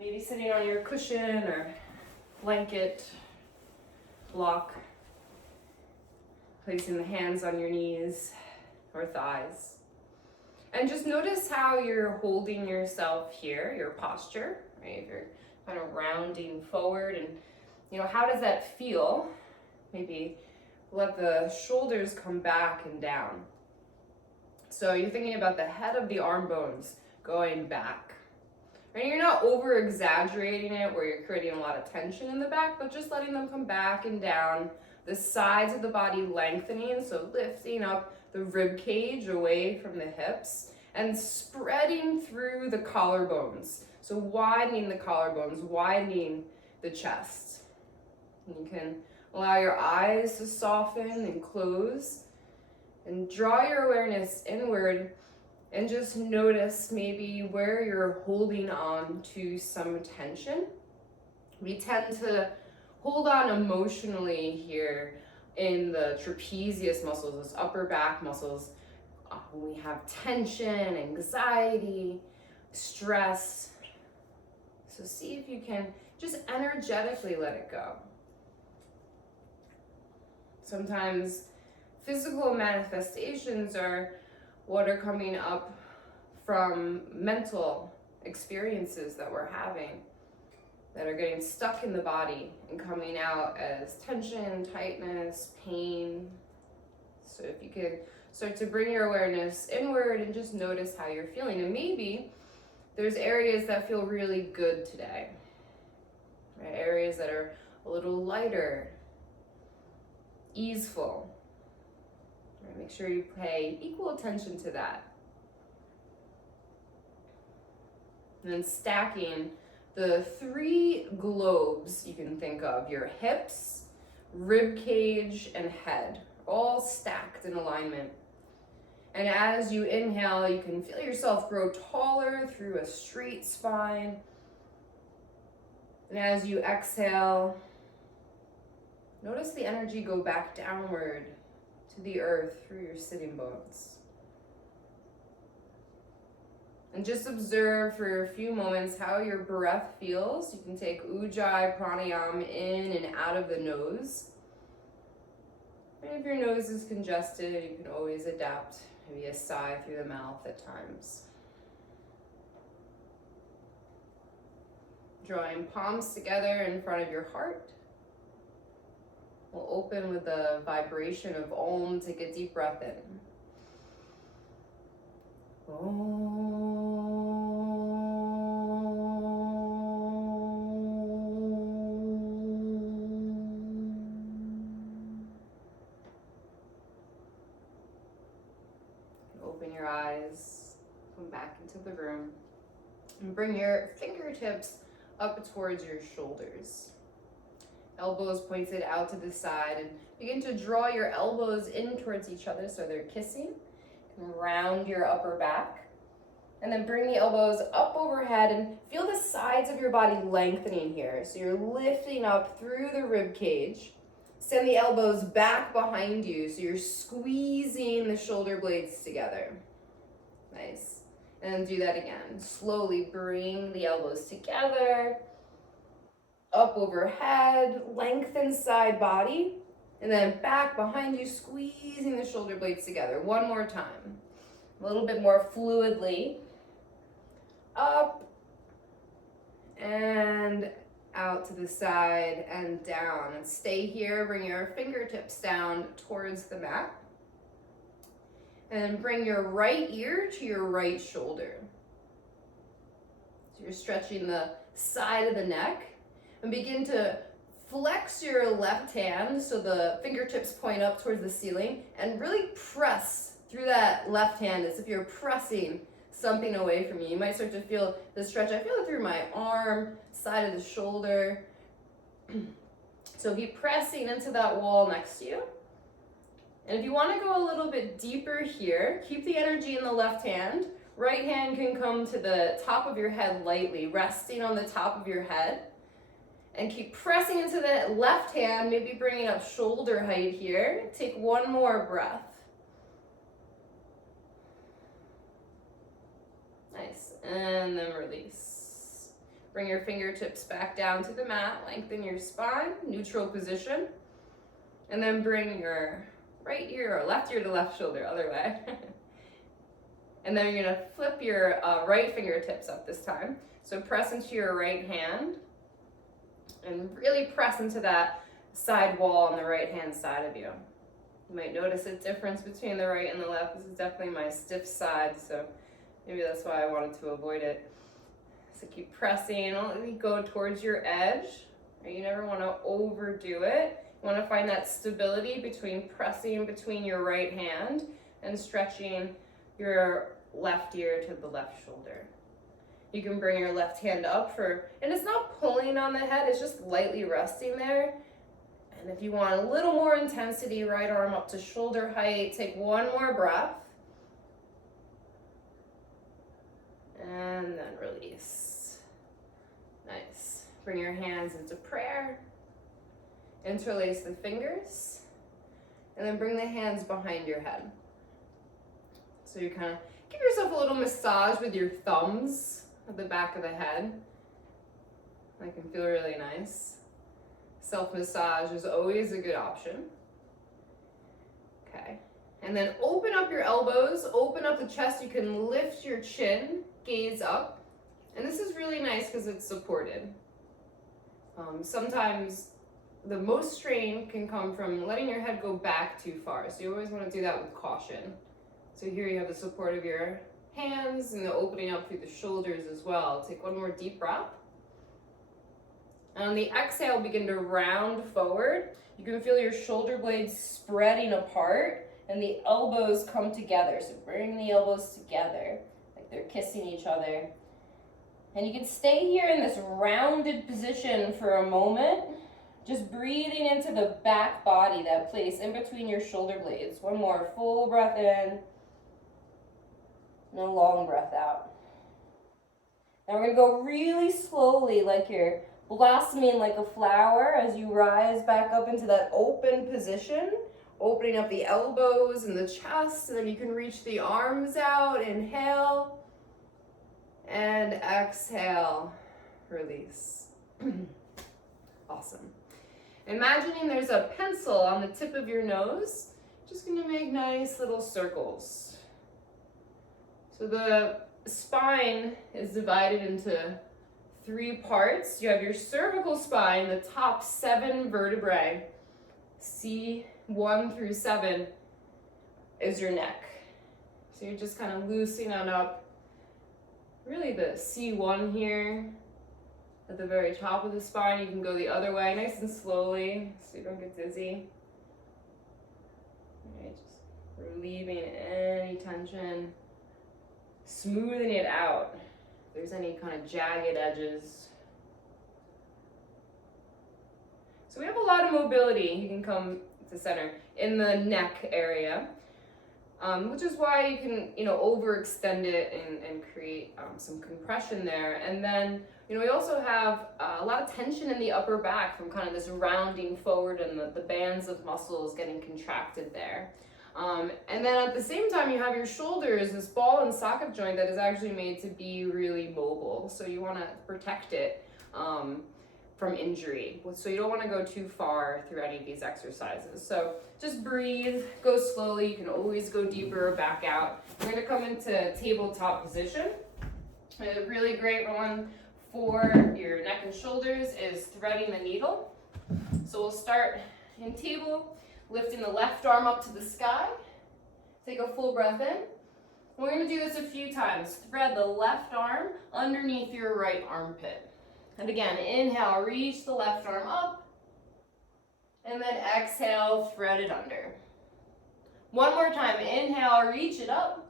Maybe sitting on your cushion or blanket block, placing the hands on your knees or thighs. And just notice how you're holding yourself here, your posture, right? If you're kind of rounding forward, and how does that feel? Maybe let the shoulders come back and down. So you're thinking about the head of the arm bones going back. And you're not over exaggerating it where you're creating a lot of tension in the back, but just letting them come back and down. The sides of the body lengthening, so lifting up the rib cage away from the hips and spreading through the collarbones. So widening the collarbones, widening the chest. And you can allow your eyes to soften and close and draw your awareness inward and just notice maybe where you're holding on to some tension. We tend to hold on emotionally here in the trapezius muscles, those upper back muscles. When we have tension, anxiety, stress. So see if you can just energetically let it go. Sometimes physical manifestations are what are coming up from mental experiences that we're having that are getting stuck in the body and coming out as tension, tightness, pain. So if you could start to bring your awareness inward and just notice how you're feeling. And maybe there's areas that feel really good today, right? Areas that are a little lighter, easeful. Right? Make sure you pay equal attention to that. And then stacking the 3 globes you can think of, your hips, rib cage, and head, all stacked in alignment. And as you inhale, you can feel yourself grow taller through a straight spine. And as you exhale, notice the energy go back downward to the earth through your sitting bones. And just observe for a few moments how your breath feels. You can take Ujjayi pranayama in and out of the nose. And if your nose is congested, you can always adapt maybe a sigh through the mouth at times. Drawing palms together in front of your heart. We'll open with the vibration of Om. Take a deep breath in. Om. Open your eyes, come back into the room, and bring your fingertips up towards your shoulders. Elbows pointed out to the side, and begin to draw your elbows in towards each other so they're kissing. And round your upper back. And then bring the elbows up overhead and feel the sides of your body lengthening here. So you're lifting up through the rib cage. Send the elbows back behind you so you're squeezing the shoulder blades together. Nice. And then do that again. Slowly bring the elbows together. Up overhead, lengthen side body. And then back behind you, squeezing the shoulder blades together. One more time. A little bit more fluidly. Up and out to the side and down. And stay here. Bring your fingertips down towards the mat. And bring your right ear to your right shoulder. So you're stretching the side of the neck. And begin to flex your left hand so the fingertips point up towards the ceiling and really press through that left hand as if you're pressing something away from you. You might start to feel the stretch. I feel it through my arm, side of the shoulder. So keep pressing into that wall next to you. And if you want to go a little bit deeper here, keep the energy in the left hand. Right hand can come to the top of your head lightly, resting on the top of your head. And keep pressing into the left hand, maybe bringing up shoulder height here. Take one more breath. Nice. And then release. Bring your fingertips back down to the mat, lengthen your spine, neutral position. And then bring your right ear or left ear to left shoulder, other way. And then you're gonna flip your right fingertips up this time. So press into your right hand and really press into that side wall on the right hand side of you. You might notice a difference between the right and the left. This is definitely my stiff side, so maybe that's why I wanted to avoid it. So keep pressing, only go towards your edge. Right? You never want to overdo it. You want to find that stability between pressing between your right hand and stretching your left ear to the left shoulder. You can bring your left hand up and it's not pulling on the head, it's just lightly resting there. And if you want a little more intensity, right arm up to shoulder height, take one more breath. And then release. Nice. Bring your hands into prayer. Interlace the fingers. And then bring the hands behind your head. So you kind of give yourself a little massage with your thumbs at the back of the head. That can feel really nice. Self-massage is always a good option. Okay. And then open up your elbows, open up the chest. You can lift your chin, gaze up. And this is really nice because it's supported. Sometimes the most strain can come from letting your head go back too far. So you always want to do that with caution. So here you have the support of your hands and the opening up through the shoulders as well. Take one more deep breath. And on the exhale, begin to round forward. You can feel your shoulder blades spreading apart and the elbows come together. So bring the elbows together like they're kissing each other. And you can stay here in this rounded position for a moment, just breathing into the back body, that place in between your shoulder blades. One more full breath in and a long breath out. Now we're gonna go really slowly, like you're blossoming like a flower as you rise back up into that open position, opening up the elbows and the chest, and then you can reach the arms out. Inhale. And exhale, release. Awesome. Imagining there's a pencil on the tip of your nose, just gonna make nice little circles. So the spine is divided into 3 parts. You have your cervical spine, the top 7 vertebrae, C1 through 7 is your neck. So you're just kind of loosening it up. Really the C1 here at the very top of the spine. You can go the other way nice and slowly so you don't get dizzy. All right, just relieving any tension, smoothing it out if there's any kind of jagged edges. So we have a lot of mobility. You can come to center in the neck area. Which is why you can, overextend it and create some compression there. And then, we also have a lot of tension in the upper back from kind of this rounding forward and the bands of muscles getting contracted there. And then at the same time, you have your shoulders, this ball and socket joint that is actually made to be really mobile. So you want to protect it from injury. So you don't want to go too far through any of these exercises. So just breathe, go slowly. You can always go deeper or back out. We're going to come into tabletop position. A really great one for your neck and shoulders is threading the needle. So we'll start in table, lifting the left arm up to the sky. Take a full breath in. We're going to do this a few times. Thread the left arm underneath your right armpit. And again, inhale, reach the left arm up. And then exhale, thread it under. One more time, inhale, reach it up.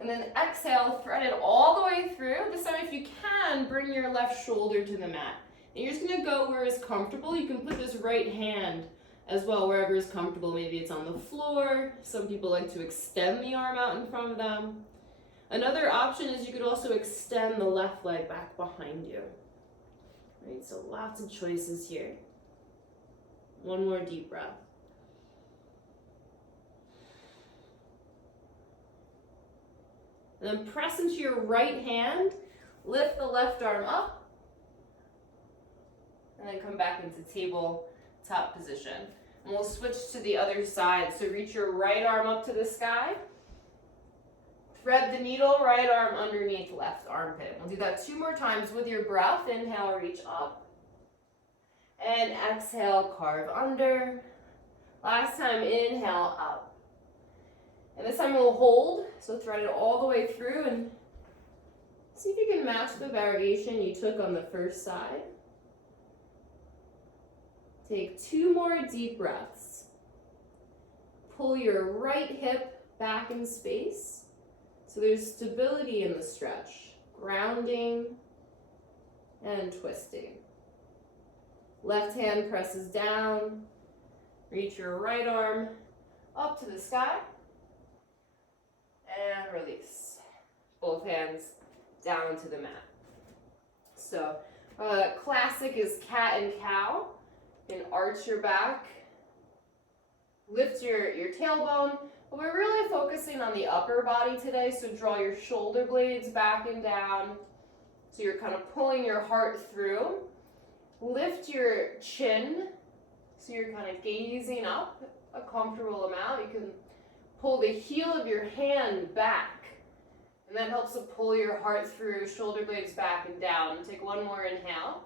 And then exhale, thread it all the way through. This time, if you can, bring your left shoulder to the mat. And you're just gonna go where is comfortable. You can put this right hand as well, wherever is comfortable. Maybe it's on the floor. Some people like to extend the arm out in front of them. Another option is you could also extend the left leg back behind you. Right, so lots of choices here. One more deep breath. And then press into your right hand, lift the left arm up, and then come back into tabletop position. And we'll switch to the other side. So reach your right arm up to the sky. Thread the needle, right arm underneath left armpit. We'll do that 2 more times with your breath. Inhale, reach up. And exhale, carve under. Last time, inhale, up. And this time we'll hold, so thread it all the way through and see if you can match the variation you took on the first side. Take 2 more deep breaths. Pull your right hip back in space. So there's stability in the stretch, grounding and twisting. Left hand presses down, reach your right arm up to the sky, and release. Both hands down to the mat. So classic is cat and cow. You can arch your back, lift your tailbone. But we're really focusing on the upper body today, so draw your shoulder blades back and down. So you're kind of pulling your heart through. Lift your chin, so you're kind of gazing up a comfortable amount. You can pull the heel of your hand back, and that helps to pull your heart through, shoulder blades back and down. Take 1 more inhale.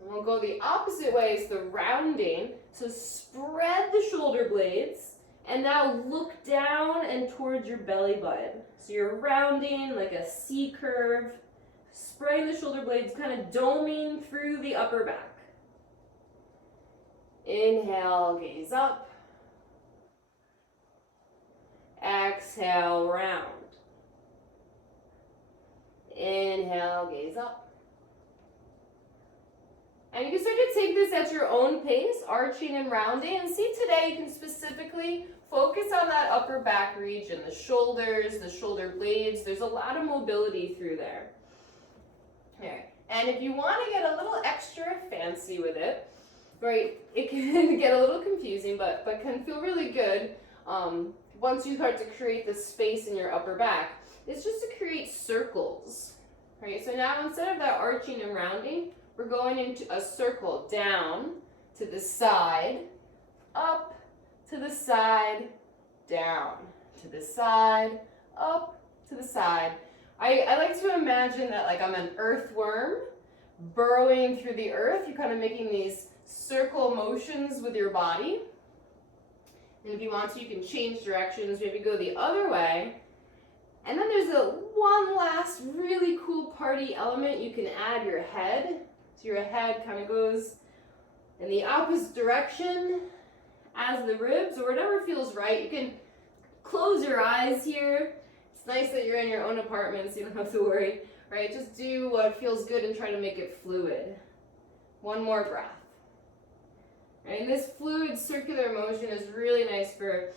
And we'll go the opposite way, it's the rounding. So spread the shoulder blades. And now look down and towards your belly button. So you're rounding like a C curve, spreading the shoulder blades, kind of doming through the upper back. Inhale, gaze up. Exhale, round. Inhale, gaze up. And you can start to take this at your own pace, arching and rounding. And see, today you can specifically focus on that upper back region, the shoulders, the shoulder blades. There's a lot of mobility through there. Okay. And if you want to get a little extra fancy with it, right, it can get a little confusing, but can feel really good once you start to create the space in your upper back. It's just to create circles. Right? So now instead of that arching and rounding, we're going into a circle, down, to the side, up, to the side, down, to the side, up, to the side. I like to imagine that like I'm an earthworm burrowing through the earth. You're kind of making these circle motions with your body. And if you want to, you can change directions, maybe go the other way. And then there's one last really cool party element. You can add your head. So your head kind of goes in the opposite direction as the ribs, or whatever feels right. You can close your eyes here. It's nice that you're in your own apartment, so you don't have to worry, right? Just do what feels good and try to make it fluid. 1 more breath. Right, and this fluid circular motion is really nice for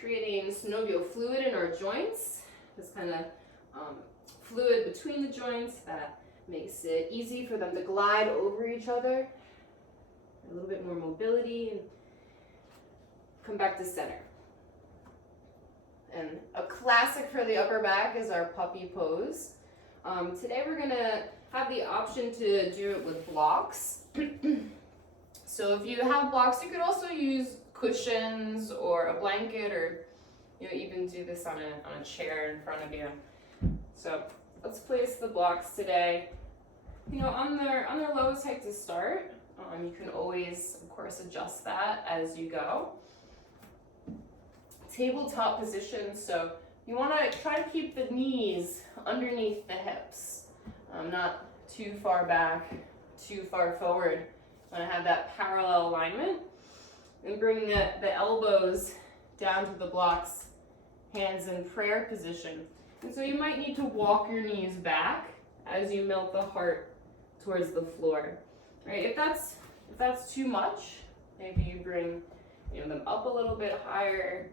creating synovial fluid in our joints. This kind of fluid between the joints that makes it easy for them to glide over each other. A little bit more mobility. And come back to center. And a classic for the upper back is our puppy pose. Today we're going to have the option to do it with blocks. So if you have blocks, you could also use cushions or a blanket, or even do this on a chair in front of you. So let's place the blocks today. On their lowest height to start. You can always, of course, adjust that as you go. Tabletop position, so you want to try to keep the knees underneath the hips, not too far back, too far forward. You want to have that parallel alignment, and bring the elbows down to the blocks, hands in prayer position. And so you might need to walk your knees back as you melt the heart towards the floor. Right? If that's too much, maybe you bring them up a little bit higher.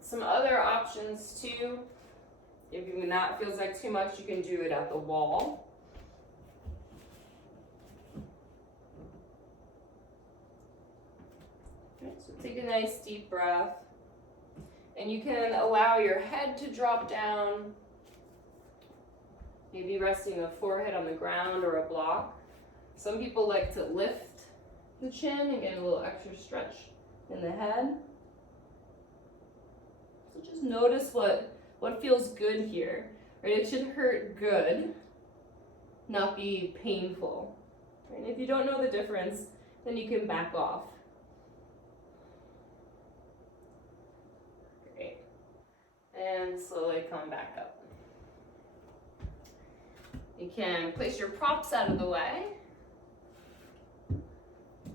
Some other options too, if that feels like too much, you can do it at the wall. Okay, so take a nice deep breath, and you can allow your head to drop down, Maybe resting the forehead on the ground or a block. Some people like to lift the chin and get a little extra stretch in the head. So just notice what feels good here, right? It should hurt good, not be painful. Right? And if you don't know the difference, then you can back off. Great. And slowly come back up. You can place your props out of the way.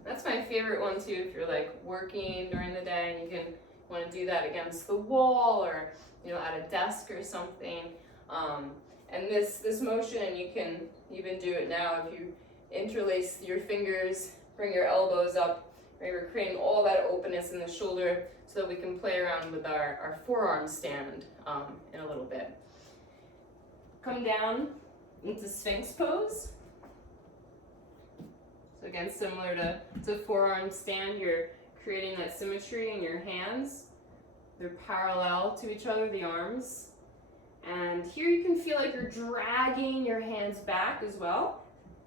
That's my favorite one too, if you're like working during the day and you can want to do that against the wall or at a desk or something. And this motion, and you can even do it now if you interlace your fingers, bring your elbows up, right? We're creating all that openness in the shoulder so that we can play around with our forearm stand in a little bit. Come down into Sphinx pose. So again, similar to forearm stand, you're creating that symmetry in your hands. They're parallel to each other, the arms. And here you can feel like you're dragging your hands back as well.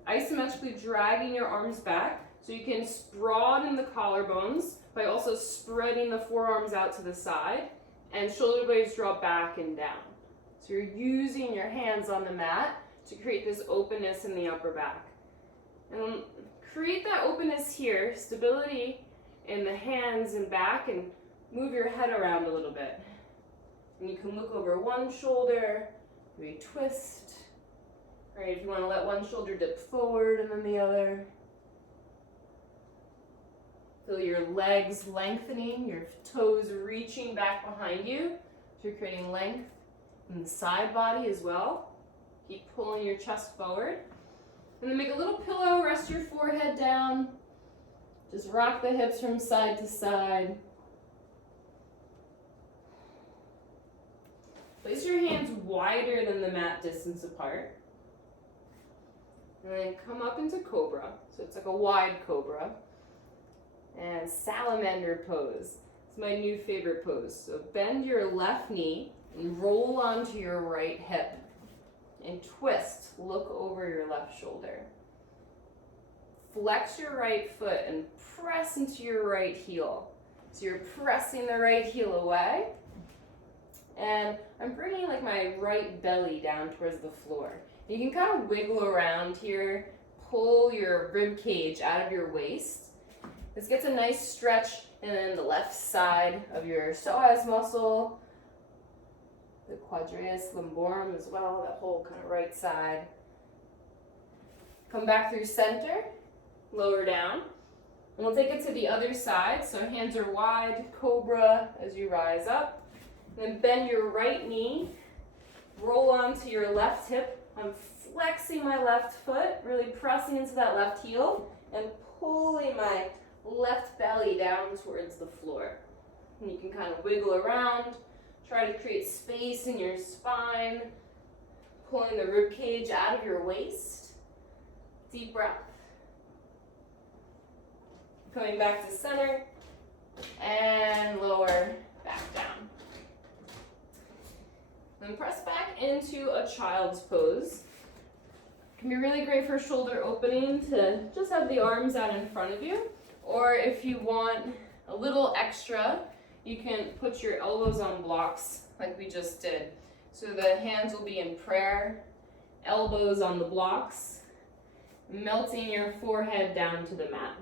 Isometrically dragging your arms back so you can broaden the collarbones by also spreading the forearms out to the side, and shoulder blades drop back and down. So you're using your hands on the mat to create this openness in the upper back. And create that openness here, stability in the hands and back, and move your head around a little bit. And you can look over one shoulder, maybe twist. Right, if you want to let one shoulder dip forward and then the other. Feel your legs lengthening, your toes reaching back behind you. So you're creating length in the side body as well. Keep pulling your chest forward. And then make a little pillow, rest your forehead down. Just rock the hips from side to side. Place your hands wider than the mat distance apart. And then come up into cobra. So it's like a wide cobra. And salamander pose. It's my new favorite pose. So bend your left knee and roll onto your right hip. And twist, look over your left shoulder. Flex your right foot and press into your right heel. So you're pressing the right heel away. And I'm bringing like my right belly down towards the floor. You can kind of wiggle around here, pull your rib cage out of your waist. This gets a nice stretch in the left side of your psoas muscle, the quadratus lumborum as well, that whole kind of right side. Come back through center, lower down. And we'll take it to the other side. So hands are wide, cobra as you rise up. Then bend your right knee, roll onto your left hip. I'm flexing my left foot, really pressing into that left heel, and pulling my left belly down towards the floor. And you can kind of wiggle around, try to create space in your spine, pulling the rib cage out of your waist. Deep breath. Coming back to center, and lower, back down. Then press back into a child's pose. It can be really great for shoulder opening to just have the arms out in front of you. Or if you want a little extra, you can put your elbows on blocks like we just did. So the hands will be in prayer, elbows on the blocks, melting your forehead down to the mat.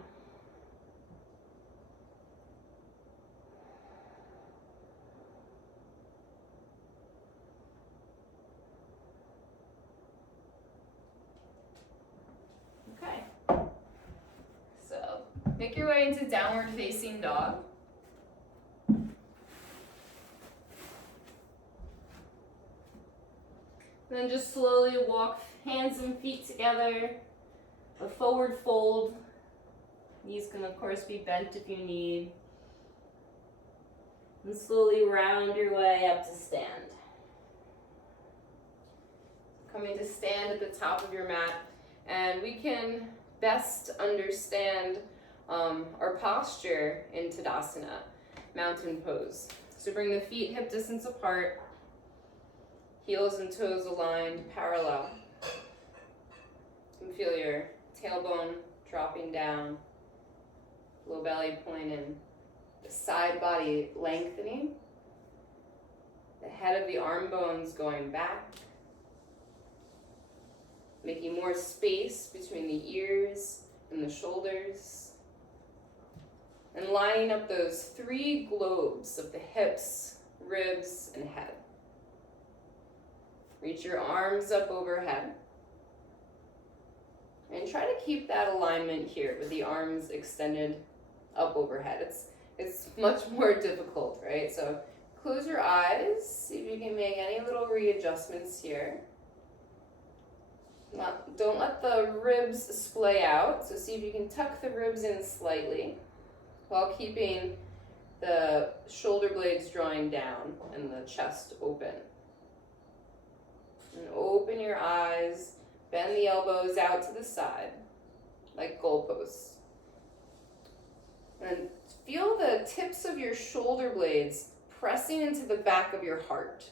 Make your way into downward facing dog. Then just slowly walk hands and feet together, a forward fold. Knees can of course be bent if you need. And slowly round your way up to stand. Coming to stand at the top of your mat, and we can best understand our posture in Tadasana, mountain pose. So bring the feet hip distance apart, heels and toes aligned parallel. can feel your tailbone dropping down, low belly point in, the side body lengthening, the head of the arm bones going back, making more space between the ears and the shoulders, and lining up those 3 globes of the hips, ribs, and head. Reach your arms up overhead. And try to keep that alignment here with the arms extended up overhead. It's much more difficult, right? So close your eyes, see if you can make any little readjustments here. Don't let the ribs splay out, so see if you can tuck the ribs in slightly while keeping the shoulder blades drawing down and the chest open. And open your eyes, bend the elbows out to the side like goalposts. And feel the tips of your shoulder blades pressing into the back of your heart.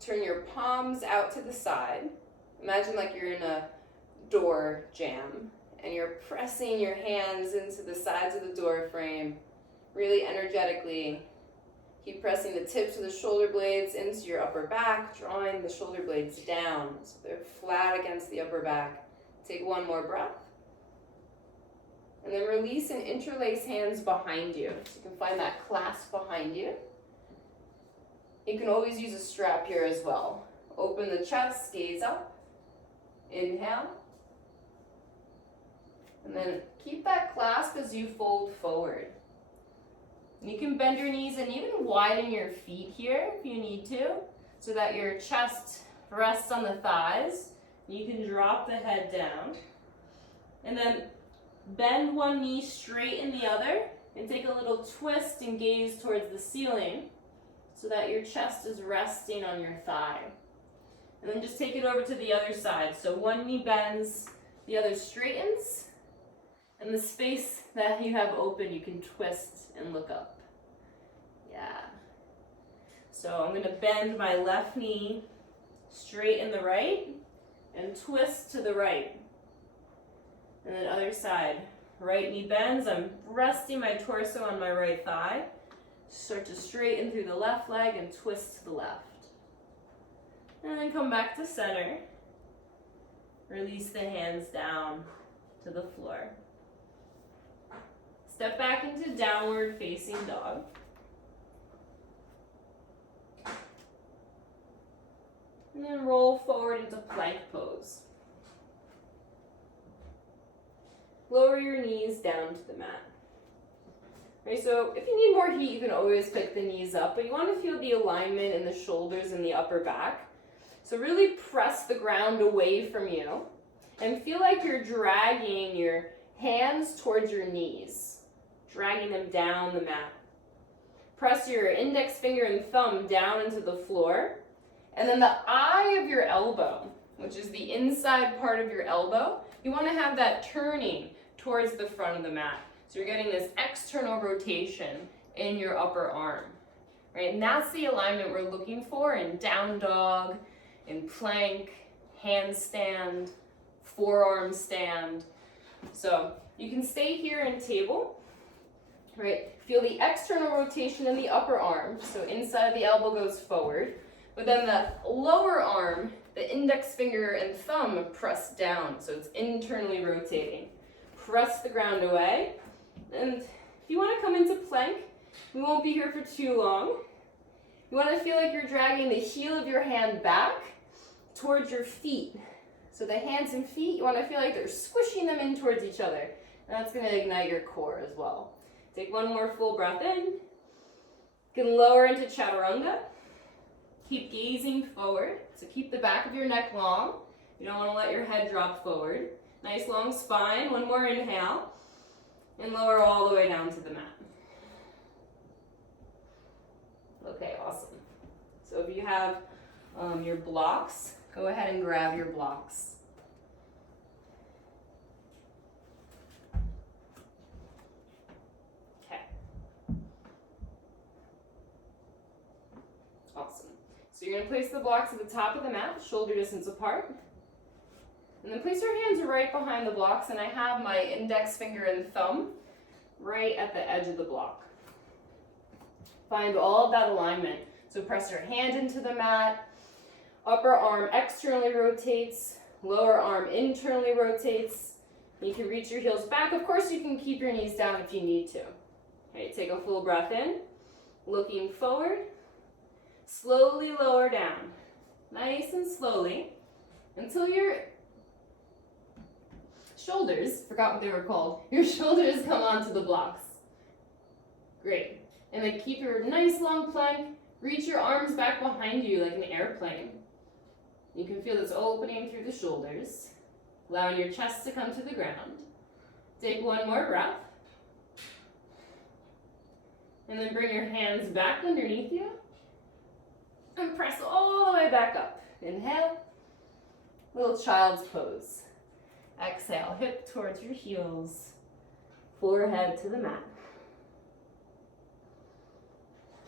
Turn your palms out to the side. Imagine like you're in a door jamb and you're pressing your hands into the sides of the door frame really energetically. Keep pressing the tips of the shoulder blades into your upper back, drawing the shoulder blades down so they're flat against the upper back. Take one more breath. And then release and interlace hands behind you. So you can find that clasp behind you. You can always use a strap here as well. Open the chest, gaze up. Inhale. And then keep that clasp as you fold forward. And you can bend your knees and even widen your feet here if you need to, so that your chest rests on the thighs. You can drop the head down. And then bend one knee, straighten the other, and take a little twist and gaze towards the ceiling so that your chest is resting on your thigh. And then just take it over to the other side. So one knee bends, the other straightens, and the space that you have open, you can twist and look up. Yeah. So I'm gonna bend my left knee, straighten the right, and twist to the right. And then other side, right knee bends, I'm resting my torso on my right thigh. Start to straighten through the left leg and twist to the left. And then come back to center. Release the hands down to the floor. Step back into downward facing dog. And then roll forward into plank pose. Lower your knees down to the mat. Right, so if you need more heat, you can always pick the knees up, but you want to feel the alignment in the shoulders and the upper back. So really press the ground away from you and feel like you're dragging your hands towards your knees, dragging them down the mat. Press your index finger and thumb down into the floor, and then the eye of your elbow, which is the inside part of your elbow, you want to have that turning towards the front of the mat. So you're getting this external rotation in your upper arm, right? And that's the alignment we're looking for in down dog, in plank, handstand, forearm stand. So you can stay here in table, right? Feel the external rotation in the upper arm, so inside the elbow goes forward, but then the lower arm, the index finger and thumb press down, so it's internally rotating. Press the ground away, and if you want to come into plank, we won't be here for too long. You want to feel like you're dragging the heel of your hand back towards your feet. So the hands and feet, you want to feel like they're squishing them in towards each other. And that's going to ignite your core as well. Take one more full breath in. You can lower into chaturanga. Keep gazing forward. So keep the back of your neck long. You don't want to let your head drop forward. Nice long spine. One more inhale. And lower all the way down to the mat. Okay, awesome. So if you have your blocks, go ahead and grab your blocks. Okay. Awesome. So you're going to place the blocks at the top of the mat, shoulder distance apart. And then place your hands right behind the blocks, and I have my index finger and thumb right at the edge of the block. Find all of that alignment. So press your hand into the mat, upper arm externally rotates, lower arm internally rotates. You can reach your heels back. Of course, you can keep your knees down if you need to. Okay, take a full breath in, looking forward, slowly lower down, nice and slowly, until your shoulders, forgot what they were called, your shoulders come onto the blocks. Great. And then keep your nice long plank, reach your arms back behind you like an airplane. You can feel this opening through the shoulders, allowing your chest to come to the ground. Take one more breath. And then bring your hands back underneath you and press all the way back up. Inhale, little child's pose. Exhale, hip towards your heels, forehead to the mat.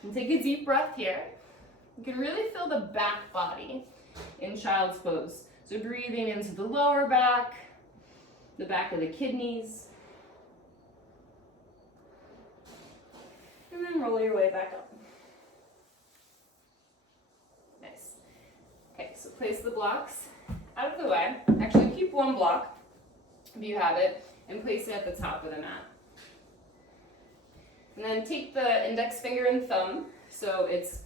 And take a deep breath here. You can really feel the back body in child's pose. So breathing into the lower back, the back of the kidneys. And then roll your way back up. Nice. Okay, so place the blocks out of the way. Actually, keep one block if you have it, and place it at the top of the mat. And then take the index finger and thumb, so it's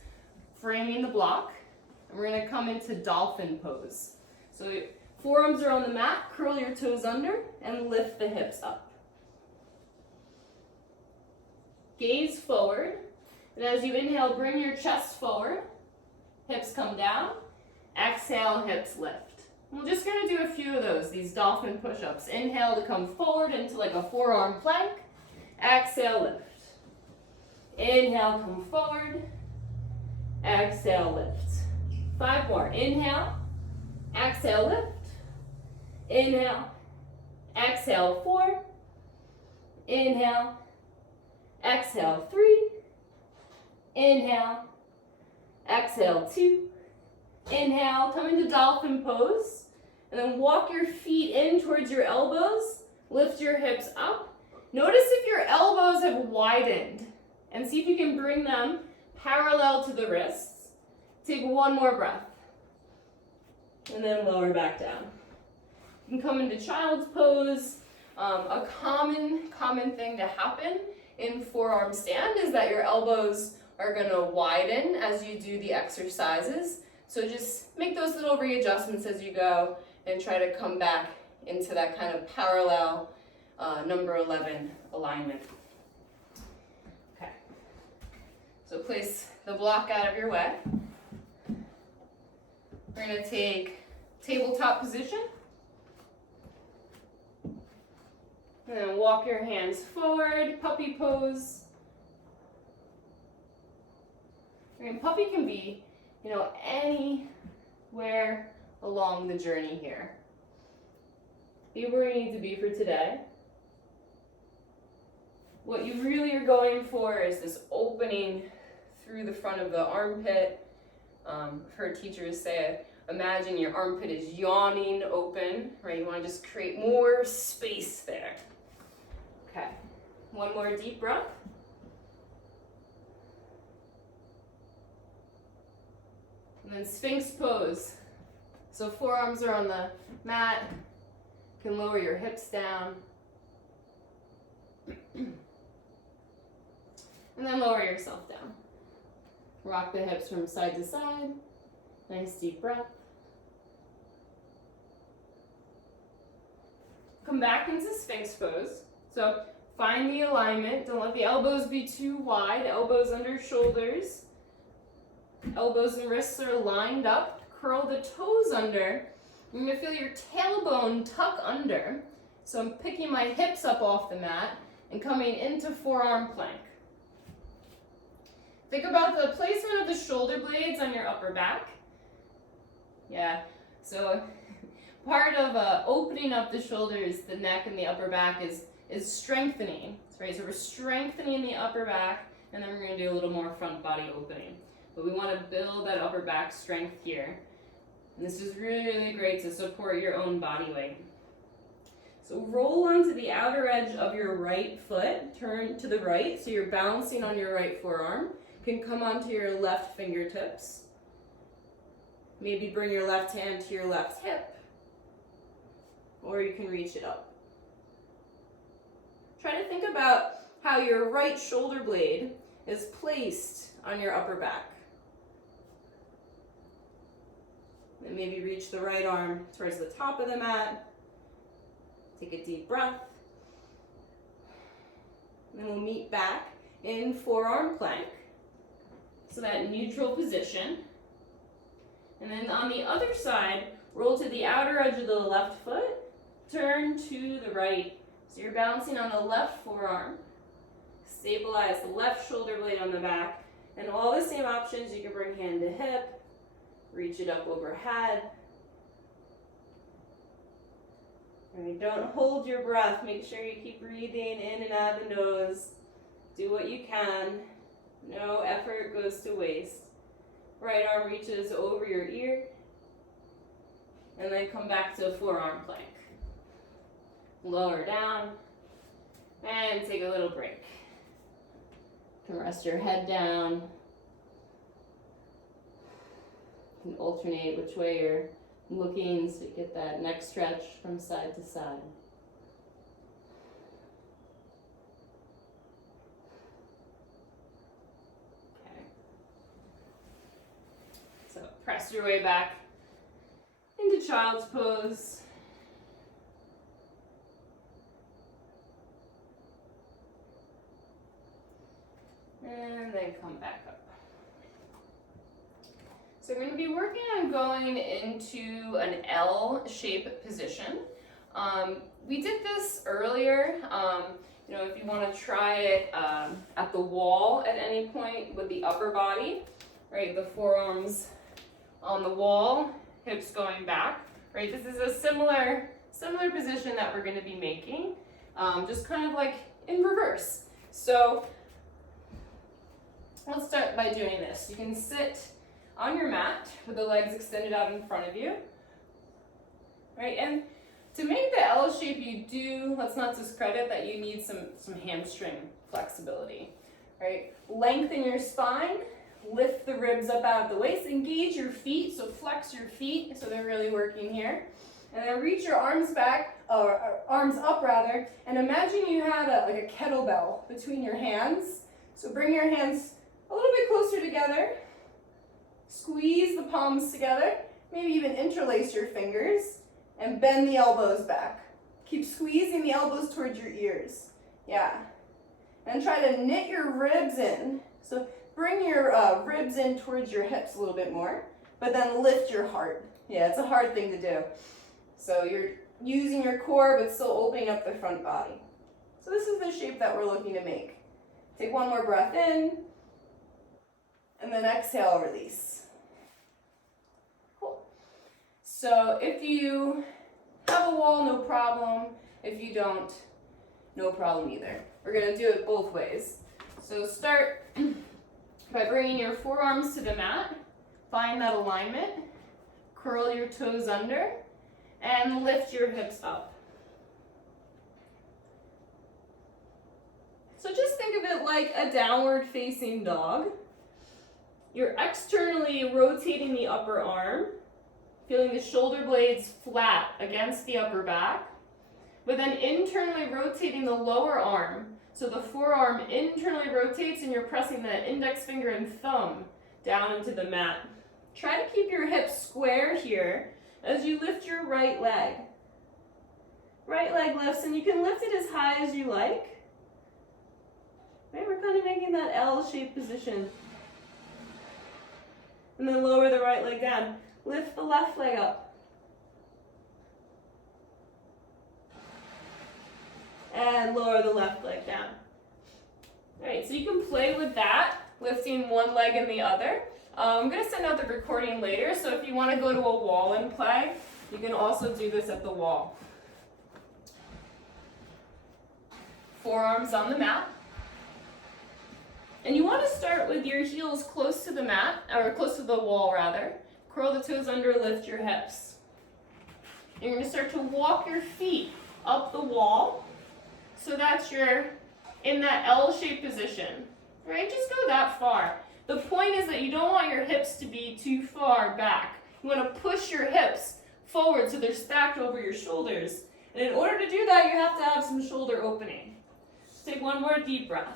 framing the block, and we're going to come into dolphin pose. So forearms are on the mat, curl your toes under, and lift the hips up. Gaze forward, and as you inhale, bring your chest forward, hips come down, exhale, hips lift. We're just going to do a few of those, these dolphin push-ups. Inhale to come forward into like a forearm plank, exhale, lift. Inhale, come forward, exhale, lift. 5 more, inhale, exhale, lift, inhale, exhale, 4, inhale, exhale, 3, inhale, exhale, 2, inhale, come into dolphin pose, and then walk your feet in towards your elbows, lift your hips up. Notice if your elbows have widened, and see if you can bring them parallel to the wrists. Take one more breath, and then lower back down. You can come into child's pose. A common thing to happen in forearm stand is that your elbows are going to widen as you do the exercises. So just make those little readjustments as you go and try to come back into that kind of parallel number 11 alignment. Okay. So place the block out of your way. We're going to take tabletop position. And then walk your hands forward, puppy pose. And puppy can be, anywhere along the journey here. Be where you need to be for today. What you really are going for is this opening through the front of the armpit. I've heard teachers say, imagine your armpit is yawning open, right? You want to just create more space there. Okay, one more deep breath. And then Sphinx pose. So forearms are on the mat. You can lower your hips down. And then lower yourself down. Rock the hips from side to side. Nice deep breath. Come back into Sphinx pose. So find the alignment. Don't let the elbows be too wide. Elbows under shoulders. Elbows and wrists are lined up. Curl the toes under. You're going to feel your tailbone tuck under. So I'm picking my hips up off the mat and coming into forearm plank. Think about the placement of the shoulder blades on your upper back. Yeah, so part of opening up the shoulders, the neck, and the upper back is strengthening. Right? So we're strengthening the upper back, and then we're going to do a little more front body opening. But we want to build that upper back strength here. And this is really, really great to support your own body weight. So roll onto the outer edge of your right foot, turn to the right, so you're balancing on your right forearm. You can come onto your left fingertips. Maybe bring your left hand to your left hip, or you can reach it up. Try to think about how your right shoulder blade is placed on your upper back. And maybe reach the right arm towards the top of the mat. Take a deep breath. And then we'll meet back in forearm plank. So that neutral position. And then on the other side, roll to the outer edge of the left foot, turn to the right. So you're balancing on the left forearm. Stabilize the left shoulder blade on the back. And all the same options, you can bring hand to hip, reach it up overhead. And don't hold your breath. Make sure you keep breathing in and out the nose. Do what you can. No effort goes to waste. Right arm reaches over your ear. And then come back to a forearm plank. Lower down. And take a little break. You can rest your head down. You can alternate which way you're looking so you get that neck stretch from side to side. Okay. So press your way back into child's pose. And then come back up. So we're going to be working on going into an L-shaped position. We did this earlier. If you want to try it at the wall at any point with the upper body, right? The forearms on the wall, hips going back, right? This is a similar position that we're going to be making, just kind of like in reverse. So let's start by doing this. You can sit on your mat with the legs extended out in front of you, right? And to make the L shape, you do, let's not discredit that you need some hamstring flexibility, right? Lengthen your spine, lift the ribs up out of the waist, engage your feet, so flex your feet, so they're really working here. And then reach your arms back, or arms up rather, and imagine you had like a kettlebell between your hands. So bring your hands a little bit closer together. Squeeze the palms together, maybe even interlace your fingers, and bend the elbows back. Keep squeezing the elbows towards your ears. Yeah. And try to knit your ribs in. So bring your ribs in towards your hips a little bit more, but then lift your heart. Yeah, it's a hard thing to do. So you're using your core, but still opening up the front body. So this is the shape that we're looking to make. Take one more breath in, and then exhale, release. Cool. So if you have a wall, no problem. If you don't, no problem either. We're going to do it both ways. So start by bringing your forearms to the mat. Find that alignment. Curl your toes under and lift your hips up. So just think of it like a downward facing dog. You're externally rotating the upper arm, feeling the shoulder blades flat against the upper back, but then internally rotating the lower arm. So the forearm internally rotates and you're pressing the index finger and thumb down into the mat. Try to keep your hips square here as you lift your right leg. Right leg lifts, and you can lift it as high as you like. Right, we're kind of making that L-shaped position. And then lower the right leg down. Lift the left leg up. And lower the left leg down. All right, so you can play with that, lifting one leg and the other. I'm going to send out the recording later, so if you want to go to a wall and play, you can also do this at the wall. Forearms on the mat. And you want to start with your heels close to the mat, or close to the wall rather. Curl the toes under, lift your hips. You're going to start to walk your feet up the wall so that you're in that L-shaped position, right? Just go that far. The point is that you don't want your hips to be too far back. You want to push your hips forward so they're stacked over your shoulders. And in order to do that, you have to have some shoulder opening. Just take one more deep breath.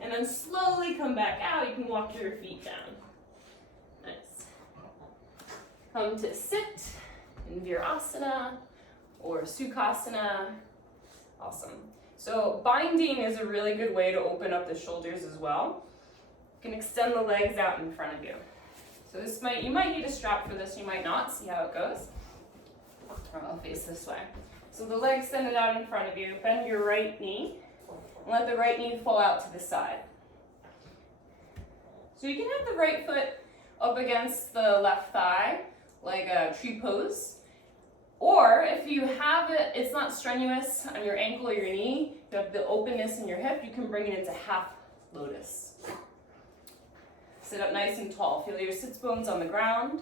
And then slowly come back out. You can walk your feet down. Nice. Come to sit in Virasana or Sukhasana. Awesome. So binding is a really good way to open up the shoulders as well. You can extend the legs out in front of you. So you might need a strap for this, you might not. See how it goes. I'll face this way. So the legs extended out in front of you. Bend your right knee. And let the right knee fall out to the side. So you can have the right foot up against the left thigh, like a tree pose. Or if you have it, it's not strenuous on your ankle or your knee, you have the openness in your hip, you can bring it into half lotus. Sit up nice and tall. Feel your sits bones on the ground.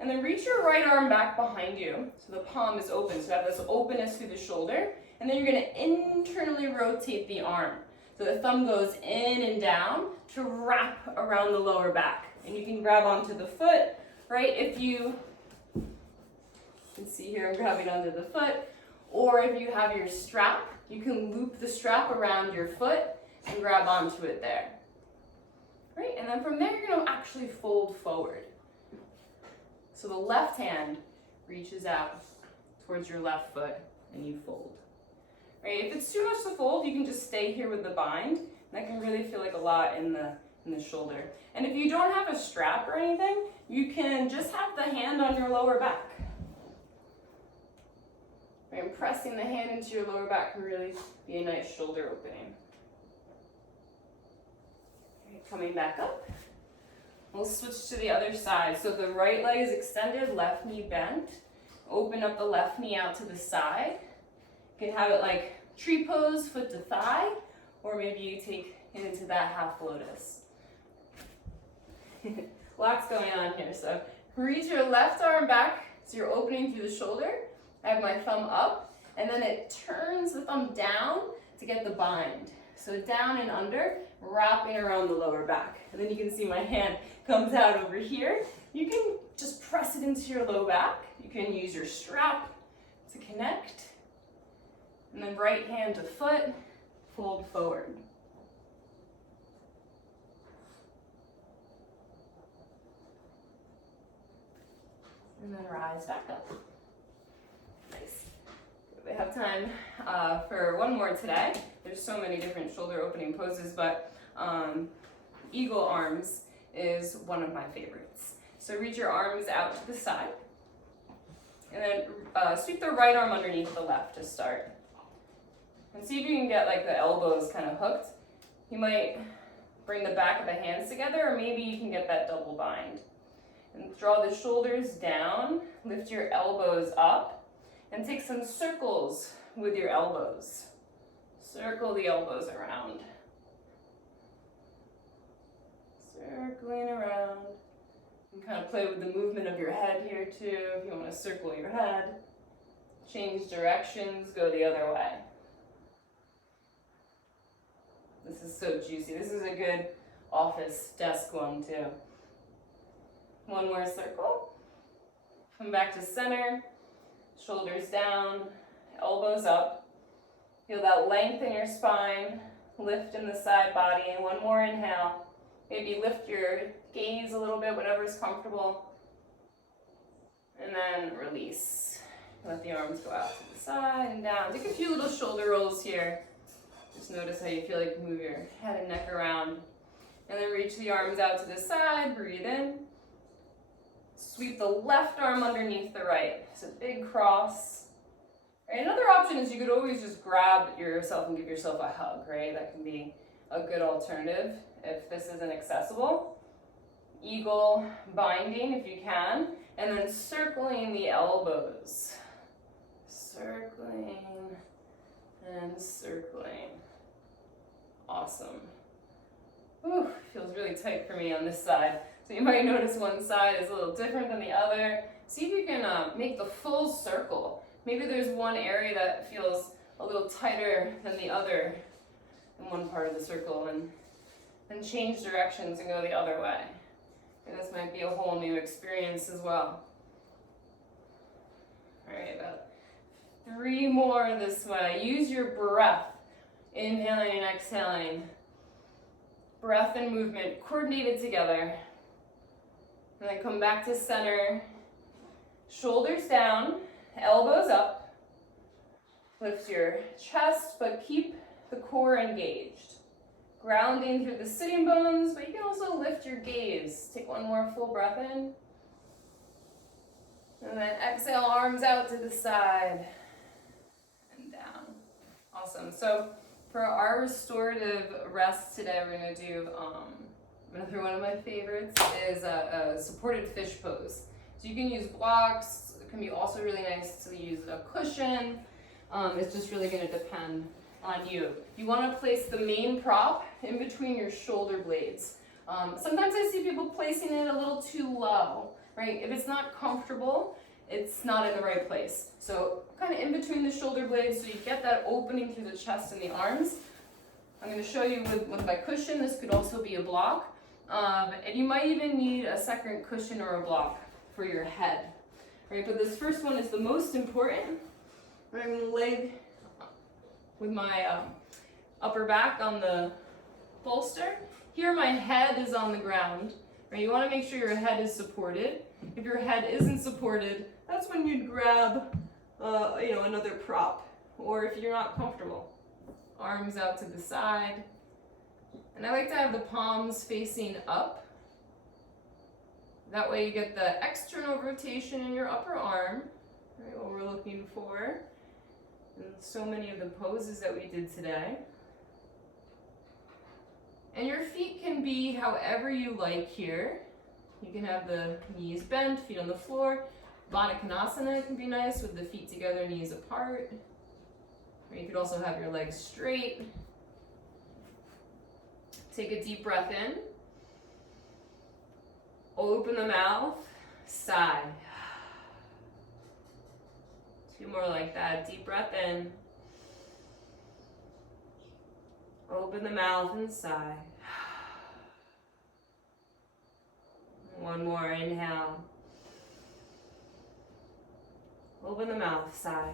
And then reach your right arm back behind you so the palm is open. So you have this openness through the shoulder. And then you're going to internally rotate the arm. So the thumb goes in and down to wrap around the lower back. And you can grab onto the foot, right? If you can see here, I'm grabbing onto the foot. Or if you have your strap, you can loop the strap around your foot and grab onto it there. Right? And then from there, you're going to actually fold forward. So the left hand reaches out towards your left foot and you fold. Right? If it's too much to fold, you can just stay here with the bind. That can really feel like a lot in the shoulder. And if you don't have a strap or anything, you can just have the hand on your lower back. Right? And pressing the hand into your lower back can really be a nice shoulder opening. Right, coming back up. We'll switch to the other side. So the right leg is extended, left knee bent. Open up the left knee out to the side. You can have it like tree pose, foot to thigh, or maybe you take it into that half lotus. Lots going on here. So reach your left arm back so you're opening through the shoulder. I have my thumb up, and then it turns the thumb down to get the bind. So down and under, wrapping around the lower back. And then you can see my hand comes out over here. You can just press it into your low back. You can use your strap to connect. And then right hand to foot, fold forward. And then rise back up. Nice. We have time for one more today. There's so many different shoulder opening poses, but eagle arms is one of my favorites. So reach your arms out to the side. And then sweep the right arm underneath the left to start. And see if you can get like the elbows kind of hooked. You might bring the back of the hands together, or maybe you can get that double bind. And draw the shoulders down, lift your elbows up, and take some circles with your elbows. Circle the elbows around. Circling around. You can kind of play with the movement of your head here too, if you want to circle your head. Change directions, go the other way. This is so juicy. This is a good office desk one too. One more circle. Come back to center. Shoulders down, elbows up. Feel that length in your spine. Lift in the side body. And one more inhale. Maybe lift your gaze a little bit, whatever's comfortable. And then release. Let the arms go out to the side and down. Take a few little shoulder rolls here. Just notice how you feel like you move your head and neck around. And then reach the arms out to the side. Breathe in. Sweep the left arm underneath the right. So big cross. Right, another option is you could always just grab yourself and give yourself a hug, right? That can be a good alternative if this isn't accessible. Eagle binding if you can. And then circling the elbows. Circling and circling. Awesome. Whew, feels really tight for me on this side. So you might notice one side is a little different than the other. See if you can make the full circle. Maybe there's one area that feels a little tighter than the other in one part of the circle, and change directions and go the other way. And this might be a whole new experience as well. All right, about 3 more this way. Use your breath. Inhaling and exhaling. Breath and movement coordinated together. And then come back to center. Shoulders down, elbows up. Lift your chest, but keep the core engaged. Grounding through the sitting bones, but you can also lift your gaze. Take one more full breath in. And then exhale, arms out to the side and down. Awesome. So for our restorative rest today, we're going to do another one of my favorites is a supported fish pose. So you can use blocks. It can be also really nice to use a cushion. It's just really going to depend on you. You want to place the main prop in between your shoulder blades. Sometimes I see people placing it a little too low, right? If it's not comfortable, it's not in the right place. So kind of in between the shoulder blades so you get that opening through the chest and the arms. I'm going to show you with my cushion. This could also be a block. And you might even need a second cushion or a block for your head, right? But this first one is the most important. I'm going to lay with my upper back on the bolster. Here my head is on the ground, right? You want to make sure your head is supported. If your head isn't supported, that's when you'd grab another prop, or if you're not comfortable, arms out to the side. And I like to have the palms facing up. That way you get the external rotation in your upper arm, right, what we're looking for in so many of the poses that we did today. And your feet can be however you like here. You can have the knees bent, feet on the floor. Baddha Konasana can be nice with the feet together, knees apart. Or you could also have your legs straight. Take a deep breath in. Open the mouth, sigh. 2 more like that. Deep breath in. Open the mouth and sigh. 1 more, inhale. Open the mouth, sigh.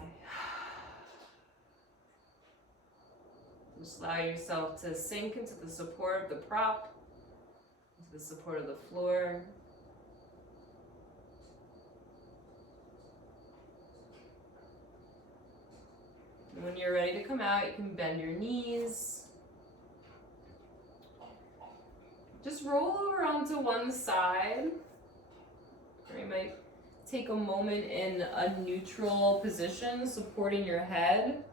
Just allow yourself to sink into the support of the prop, into the support of the floor. And when you're ready to come out, you can bend your knees. Just roll over onto one side. Or you might take a moment in a neutral position, supporting your head.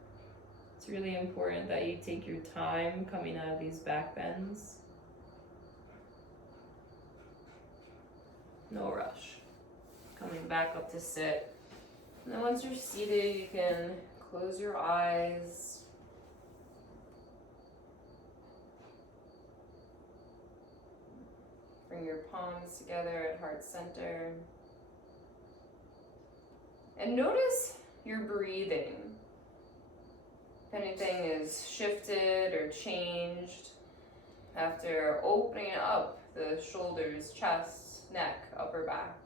It's really important that you take your time coming out of these back bends. No rush. Coming back up to sit. And then once you're seated, you can close your eyes. Bring your palms together at heart center. And notice your breathing. If anything is shifted or changed after opening up the shoulders, chest, neck, upper back.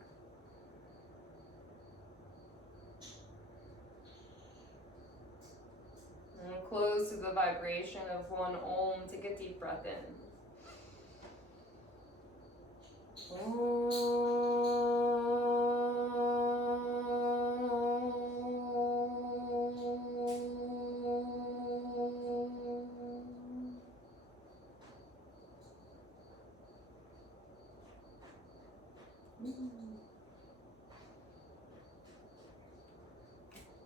And close to the vibration of one Om. Take a deep breath in. Om.